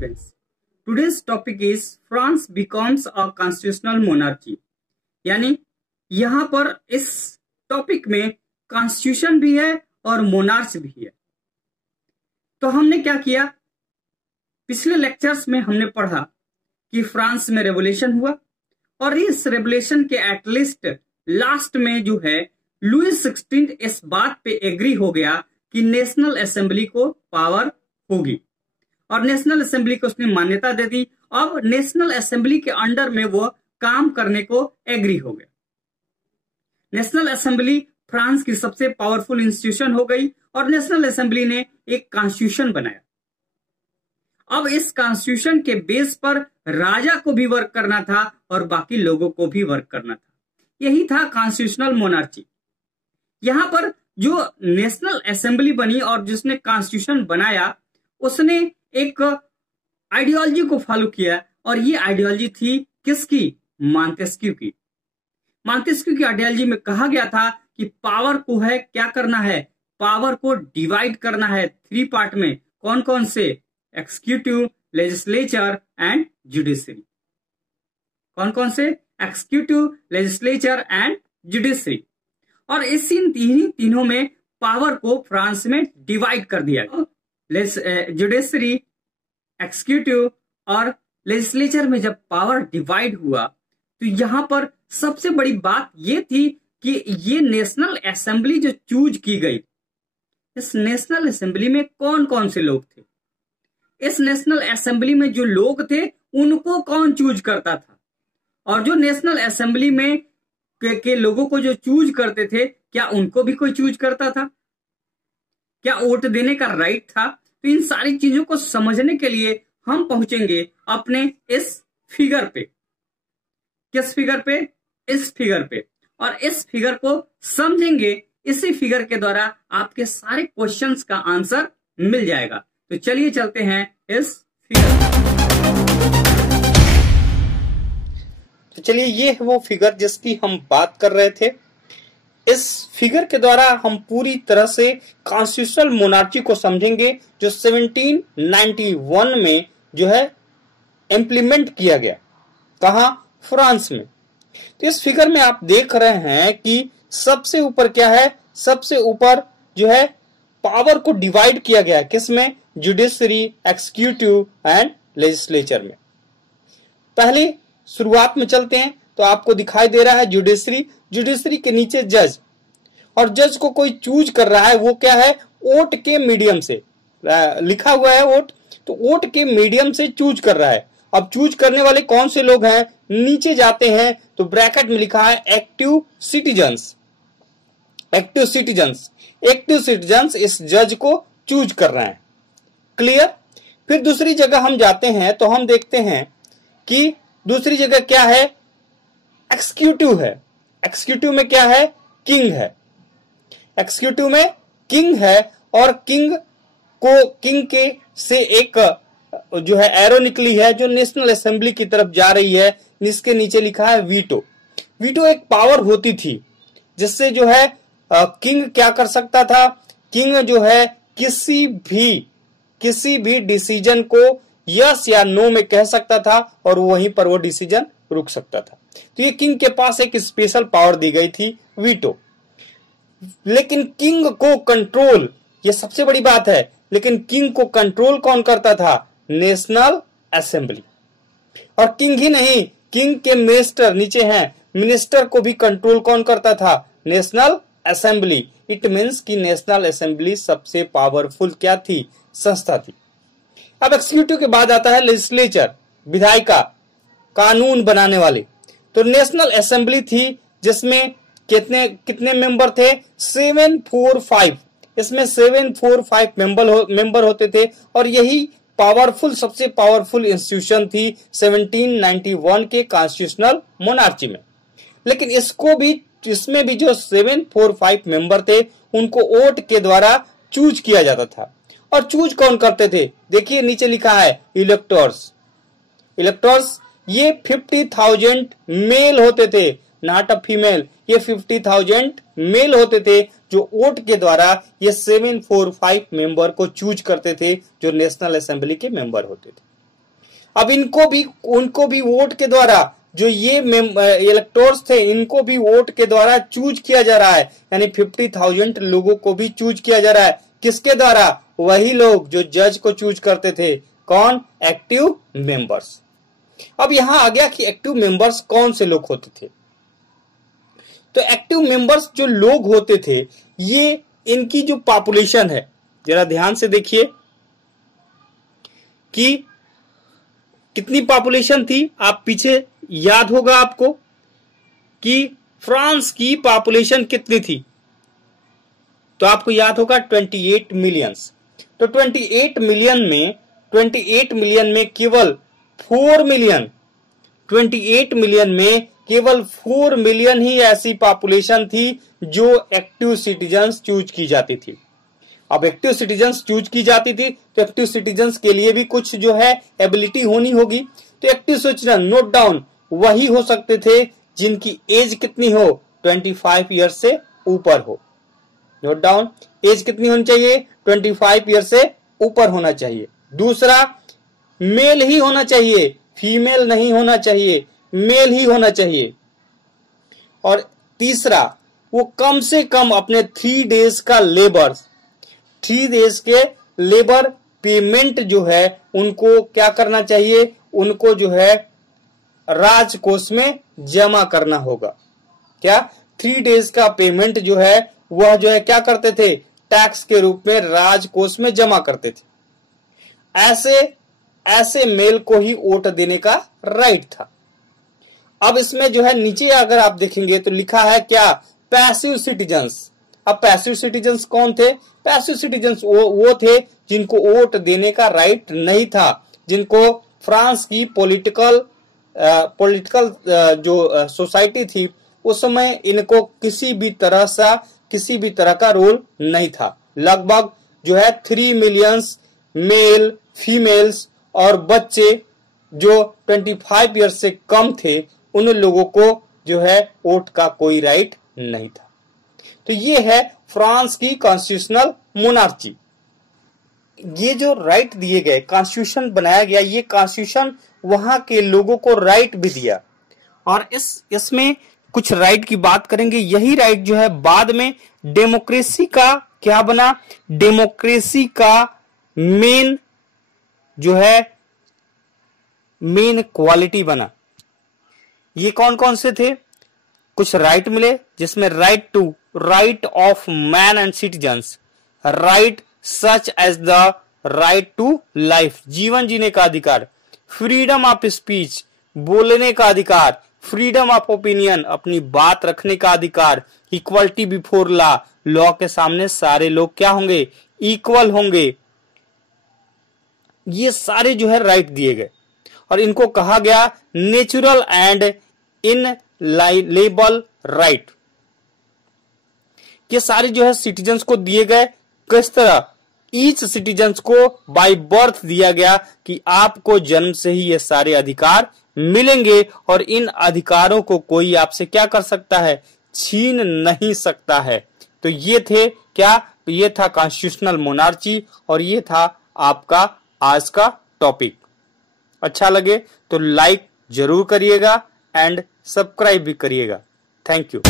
students. Today's topic is France becomes a constitutional monarchy. यानी यहाँ पर इस टॉपिक में कॉन्स्टिट्यूशन भी है और मोनार्च भी है। तो हमने क्या किया, पिछले लेक्चर्स में हमने पढ़ा कि फ्रांस में रेवोल्यूशन हुआ और इस रेवोल्यूशन के एटलीस्ट लास्ट में जो है लुईस 16 इस बात पे एग्री हो गया कि नेशनल असेंबली को पावर होगी और नेशनल असेंबली को उसने मान्यता दे दी। अब नेशनल असेंबली के अंडर में वो काम करने को एग्री हो गया। नेशनल असेंबली फ्रांस की सबसे पावरफुल इंस्टीट्यूशन हो गई और नेशनल असेंबली ने एक कॉन्स्टिट्यूशन बनाया। अब इस कॉन्स्टिट्यूशन के बेस पर राजा को भी वर्क करना था और बाकी लोगों को भी वर्क करना था। यही था कॉन्स्टिट्यूशनल मोनार्ची। यहां पर जो नेशनल असेंबली बनी और जिसने कॉन्स्टिट्यूशन बनाया उसने एक आइडियोलॉजी को फॉलो किया और ये आइडियोलॉजी थी किसकी? मॉन्टेस्क्यू की। मॉन्टेस्क्यू की आइडियोलॉजी में कहा गया था कि पावर को है क्या करना है, पावर को डिवाइड करना है 3 पार्ट में। कौन कौन से? Executive, legislature and judiciary. कौन कौन से? Executive, legislature and judiciary. और इस तीनों में पावर को फ्रांस में डिवाइड कर दिया। जुडिशरी, एक्सिक्यूटिव और लेजिस्लेचर में जब पावर डिवाइड हुआ तो यहां पर सबसे बड़ी बात यह थी कि ये नेशनल असेंबली जो चूज की गई, इस नेशनल असेंबली में कौन कौन से लोग थे? इस नेशनल असेंबली में जो लोग थे उनको कौन चूज करता था? और जो नेशनल असेंबली में के लोगों को जो चूज करते थे, क्या उनको भी कोई चूज करता था? क्या वोट देने का राइट था? तो इन सारी चीजों को समझने के लिए हम पहुंचेंगे अपने इस फिगर पे। किस फिगर पे? इस फिगर पे। और इस फिगर को समझेंगे, इसी फिगर के द्वारा आपके सारे क्वेश्चंस का आंसर मिल जाएगा। तो चलिए चलते हैं इस फिगर। तो चलिए ये है वो फिगर जिसकी हम बात कर रहे थे। इस फिगर के द्वारा हम पूरी तरह से कॉन्स्टिट्यूशनल मोनार्ची को समझेंगे जो 1791 में जो है इम्प्लीमेंट किया गया। कहां? फ्रांस में। तो इस फिगर में आप देख रहे हैं कि सबसे ऊपर क्या है? सबसे ऊपर जो है पावर को डिवाइड किया गया है। किसमें? जुडिशरी, एक्सिक्यूटिव एंड लेजिस्लेचर में। पहले शुरुआत में चलते हैं तो आपको दिखाई दे रहा है जुडिशरी। जुडिशरी के नीचे जज, और जज को कोई चूज कर रहा है। वो क्या है? वोट के मीडियम से लिखा हुआ है वोट, तो वोट के मीडियम से चूज कर रहा है। अब चूज करने वाले कौन से लोग हैं? नीचे जाते हैं तो ब्रैकेट में लिखा है active citizens. Active citizens, active citizens इस जज को चूज कर रहे हैं। क्लियर? फिर दूसरी जगह हम जाते हैं तो हम देखते हैं कि दूसरी जगह क्या है? एक्सिक्यूटिव है। एक्सिक्यूटिव में क्या है? किंग है। एक्सिक्यूटिव में किंग है और किंग के से एक जो है एरो निकली है जो नेशनल असेंबली की तरफ जा रही है, जिसके नीचे लिखा है वीटो। वीटो एक पावर होती थी जिससे जो है किंग क्या कर सकता था? किंग जो है किसी भी डिसीजन को यस या नो में कह सकता था और वहीं पर वो डिसीजन रुक सकता था। तो ये किंग के पास एक स्पेशल पावर दी गई थी, वीटो। लेकिन किंग को कंट्रोल, ये सबसे बड़ी बात है, लेकिन किंग को कंट्रोल कौन करता था? National assembly. और किंग ही नहीं, किंग के मिनिस्टर नीचे हैं, मिनिस्टर को भी कंट्रोल कौन करता था? National assembly. इट मींस कि नेशनल असेंबली सबसे पावरफुल क्या थी? संस्था थी। अब एक्सिक्यूटिव के बाद आता है लेजिस्लेचर, विधायिका, कानून बनाने वाले। तो नेशनल असेंबली थी जिसमें कितने मेंबर थे? 745। इसमें 745 मेंबर होते थे और यही पावरफुल, सबसे पावरफुल इंस्टीट्यूशन थी 1791 के कॉन्स्टिट्यूशनल मोनार्ची में। लेकिन इसमें भी जो 745 मेंबर थे उनको वोट के द्वारा चूज किया जाता था। और चूज कौन करते थे? देखिए नीचे लिखा है इलेक्टर्स। इलेक्टर्स ये 50,000 मेल होते थे, नॉट अ फीमेल। ये 50,000 मेल होते थे जो वोट के द्वारा ये 745 मेंबर को चूज करते थे जो नेशनल असेंबली के मेंबर होते थे। अब उनको भी वोट के द्वारा, जो ये इलेक्टोर्स थे, इनको भी वोट के द्वारा चूज किया जा रहा है, यानी 50,000 लोगों को भी चूज किया जा रहा है। किसके द्वारा? वही लोग जो जज को चूज करते थे। कौन? Active members. अब यहां आ गया कि एक्टिव मेंबर्स कौन से लोग होते थे। तो एक्टिव मेंबर्स जो लोग होते थे, ये इनकी जो पॉपुलेशन है, जरा ध्यान से देखिए कि कितनी पॉपुलेशन थी। आप पीछे याद होगा आपको कि फ्रांस की पॉपुलेशन कितनी थी, तो आपको याद होगा 28 मिलियंस। तो 28 मिलियन में केवल 4 मिलियन, 28 मिलियन में केवल 4 मिलियन ही ऐसी पॉपुलेशन थी जो एक्टिव सिटीजन्स चूज की जाती थी। अब एक्टिव सिटीजन्स चूज की जाती थी तो एक्टिव सिटीजन्स के लिए भी कुछ जो है एबिलिटी होनी होगी। तो एक्टिव सिटीजन, नोट डाउन, वही हो सकते थे जिनकी एज कितनी हो? 25 ईयर से ऊपर हो। नोट डाउन, एज कितनी होनी चाहिए? 25 ईयर से ऊपर होना चाहिए। दूसरा, मेल ही होना चाहिए, फीमेल नहीं होना चाहिए, मेल ही होना चाहिए। और तीसरा, वो कम से कम अपने 3 डेज का लेबर, 3 डेज के लेबर पेमेंट जो है उनको क्या करना चाहिए? उनको जो है राजकोष में जमा करना होगा। क्या? 3 डेज का पेमेंट जो है वह जो है क्या करते थे? टैक्स के रूप में राजकोष में जमा करते थे। ऐसे मेल को ही वोट देने का राइट था। अब इसमें जो है नीचे अगर आप देखेंगे तो लिखा है क्या? Passive citizens. अब पैसिव सिटीजन्स कौन थे? पैसिव सिटीजन्स वो थे जिनको वोट देने का राइट नहीं था, जिनको फ्रांस की पॉलिटिकल जो सोसाइटी थी उस समय इनको किसी भी तरह का रोल नहीं था। लगभग जो है 3 मिलियंस मेल, फीमेल्स और बच्चे जो 25 ईयर से कम थे, उन लोगों को जो है वोट का कोई राइट नहीं था। तो ये है फ्रांस की कॉन्स्टिट्यूशनल मोनार्ची। ये जो राइट दिए गए, कॉन्स्टिट्यूशन बनाया गया, ये कॉन्स्टिट्यूशन वहां के लोगों को राइट भी दिया। और इसमें कुछ राइट की बात करेंगे। यही राइट जो है बाद में डेमोक्रेसी का क्या बना? डेमोक्रेसी का मेन जो है मेन क्वालिटी बना। ये कौन कौन से थे? कुछ राइट मिले जिसमें right of man and citizens, right such as the right to life, जीवन जीने का अधिकार, फ्रीडम ऑफ स्पीच, बोलने का अधिकार, फ्रीडम ऑफ ओपिनियन, अपनी बात रखने का अधिकार, इक्वलिटी बिफोर लॉ, लॉ के सामने सारे लोग क्या होंगे? इक्वल होंगे। ये सारे जो है राइट दिए गए और इनको कहा गया नेचुरल एंड इनलाइएबल राइट। ये सारे जो है सिटीजन्स को दिए गए। किस तरह? ईच सिटीजन्स को बाय बर्थ दिया गया कि आपको जन्म से ही ये सारे अधिकार मिलेंगे और इन अधिकारों को कोई आपसे क्या कर सकता है? छीन नहीं सकता है। तो ये थे क्या? तो ये था कॉन्स्टिट्यूशनल मोनार्ची और ये था आपका आज का टॉपिक। अच्छा लगे तो लाइक जरूर करिएगा एंड सब्सक्राइब भी करिएगा। Thank you.